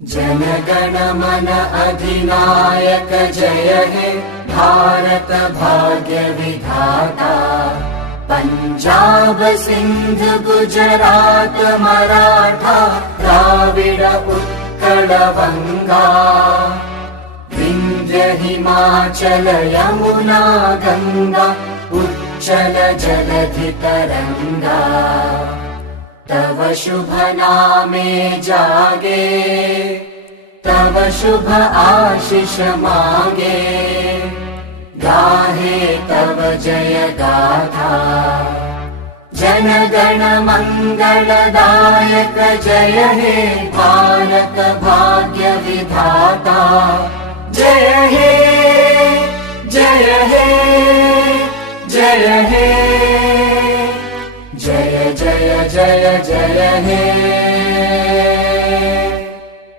जनगण मन अधिनायक जय हे भारत भाग्य विधाता। पंजाब सिंध गुजरात मराठा द्राविड उत्कल बंगा। विंध्य हिमाचल यमुना गंगा उच्चल जलधि तरंगा। तव शुभ नामे जागे तव शुभ आशीष मांगे। गाहे तव जय गाथा जनगण मंगलदायक जय हे भारत भाग्य विधाता। जय हे जय हे जय हे जय जय जय जय हे।